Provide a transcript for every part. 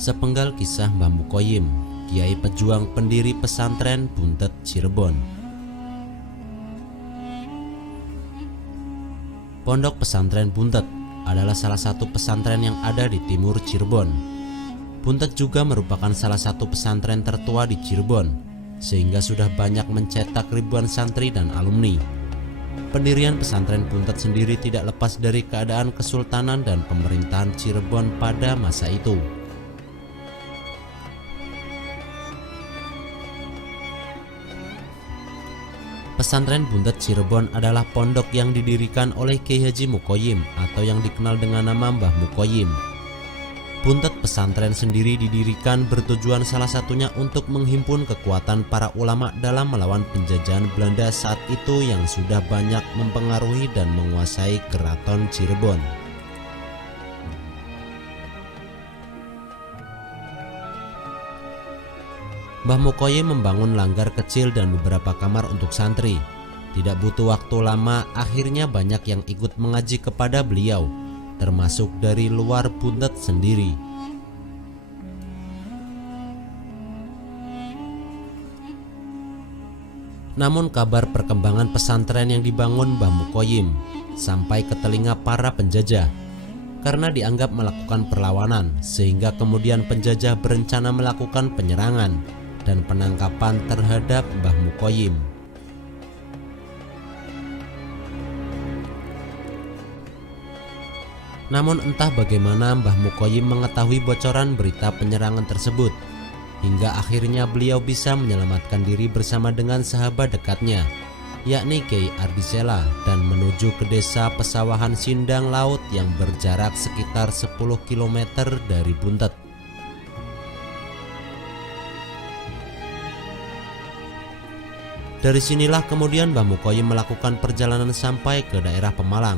Sepenggal kisah Mbah Mukoyim, Kiai pejuang pendiri pesantren Buntet Cirebon. Pondok Pesantren Buntet adalah salah satu pesantren yang ada di timur Cirebon. Buntet juga merupakan salah satu pesantren tertua di Cirebon, sehingga sudah banyak mencetak ribuan santri dan alumni. Pendirian pesantren Buntet sendiri tidak lepas dari keadaan kesultanan dan pemerintahan Cirebon pada masa itu. Pesantren Buntet Cirebon adalah pondok yang didirikan oleh Kiai Haji Mukoyim atau yang dikenal dengan nama Mbah Mukoyim. Buntet pesantren sendiri didirikan bertujuan salah satunya untuk menghimpun kekuatan para ulama dalam melawan penjajahan Belanda saat itu yang sudah banyak mempengaruhi dan menguasai keraton Cirebon. Mbah Mukoyim membangun langgar kecil dan beberapa kamar untuk santri. Tidak butuh waktu lama, akhirnya banyak yang ikut mengaji kepada beliau, termasuk dari luar Buntet sendiri. Namun kabar perkembangan pesantren yang dibangun Mbah Mukoyim sampai ke telinga para penjajah karena dianggap melakukan perlawanan, sehingga kemudian penjajah berencana melakukan penyerangan dan penangkapan terhadap Mbah Mukoyim. Namun entah bagaimana Mbah Mukoyim mengetahui bocoran berita penyerangan tersebut, hingga akhirnya beliau bisa menyelamatkan diri bersama dengan sahabat dekatnya, yakni Kiai Ardisela, dan menuju ke desa Pesawahan Sindang Laut yang berjarak sekitar 10 km dari Buntet. Dari sinilah kemudian Mbah Mukoyim melakukan perjalanan sampai ke daerah Pemalang.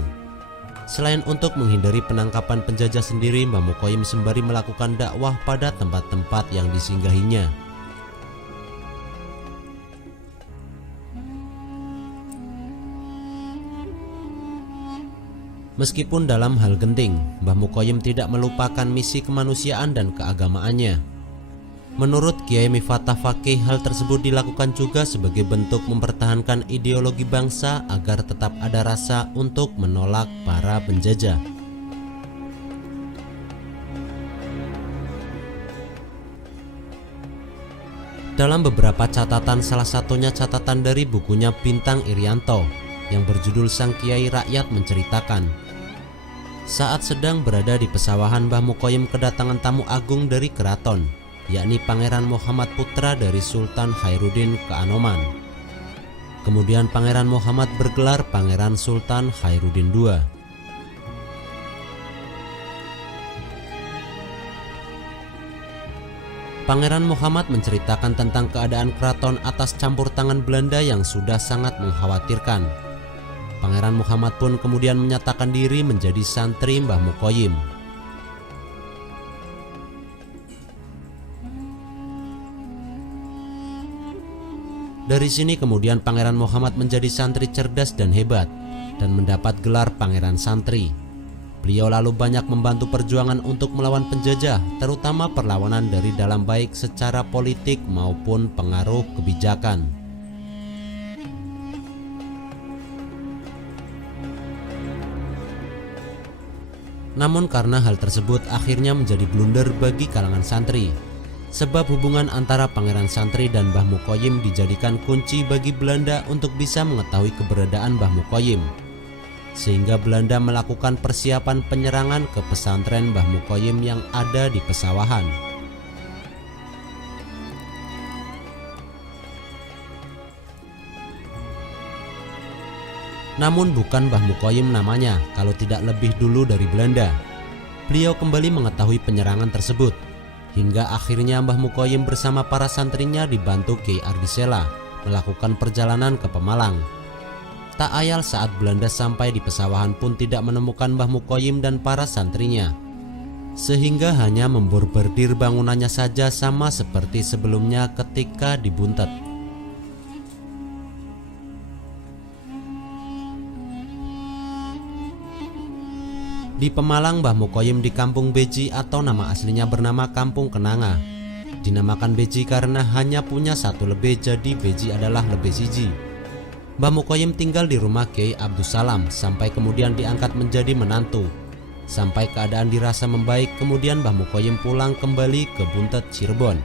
Selain untuk menghindari penangkapan penjajah sendiri, Mbah Mukoyim sembari melakukan dakwah pada tempat-tempat yang disinggahinya. Meskipun dalam hal genting, Mbah Mukoyim tidak melupakan misi kemanusiaan dan keagamaannya. Menurut Kiai Miftah Fakih, hal tersebut dilakukan juga sebagai bentuk mempertahankan ideologi bangsa agar tetap ada rasa untuk menolak para penjajah. Dalam beberapa catatan, salah satunya catatan dari bukunya Bintang Irianto yang berjudul Sang Kiai Rakyat, menceritakan saat sedang berada di Pesawahan, Mbah Mukoyim kedatangan tamu agung dari keraton, yakni Pangeran Muhammad putra dari Sultan Khairuddin ke Anoman. Kemudian Pangeran Muhammad bergelar Pangeran Sultan Khairuddin II. Pangeran Muhammad menceritakan tentang keadaan keraton atas campur tangan Belanda yang sudah sangat mengkhawatirkan. Pangeran Muhammad pun kemudian menyatakan diri menjadi santri Mbah Mukoyim. Dari sini kemudian Pangeran Muhammad menjadi santri cerdas dan hebat dan mendapat gelar Pangeran Santri. Beliau lalu banyak membantu perjuangan untuk melawan penjajah, terutama perlawanan dari dalam baik secara politik maupun pengaruh kebijakan. Namun karena hal tersebut akhirnya menjadi blunder bagi kalangan santri. Sebab hubungan antara Pangeran Santri dan Mbah Mukoyim dijadikan kunci bagi Belanda untuk bisa mengetahui keberadaan Mbah Mukoyim, sehingga Belanda melakukan persiapan penyerangan ke pesantren Mbah Mukoyim yang ada di Pesawahan. Namun bukan Mbah Mukoyim namanya kalau tidak lebih dulu dari Belanda. Beliau kembali mengetahui penyerangan tersebut, hingga akhirnya Mbah Mukoyim bersama para santrinya dibantu Kiai Ardisela melakukan perjalanan ke Pemalang. Tak ayal saat Belanda sampai di Pesawahan pun tidak menemukan Mbah Mukoyim dan para santrinya, sehingga hanya membombardir bangunannya saja sama seperti sebelumnya ketika di Buntet. Di Pemalang, Mbah Mukoyim di Kampung Beji atau nama aslinya bernama Kampung Kenanga. Dinamakan Beji karena hanya punya satu lebe, jadi Beji adalah lebe siji. Mbah Mukoyim tinggal di rumah Kiai Abdussalam sampai kemudian diangkat menjadi menantu. Sampai keadaan dirasa membaik, kemudian Mbah Mukoyim pulang kembali ke Buntet, Cirebon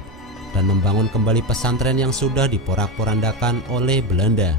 dan membangun kembali pesantren yang sudah diporak-porandakan oleh Belanda.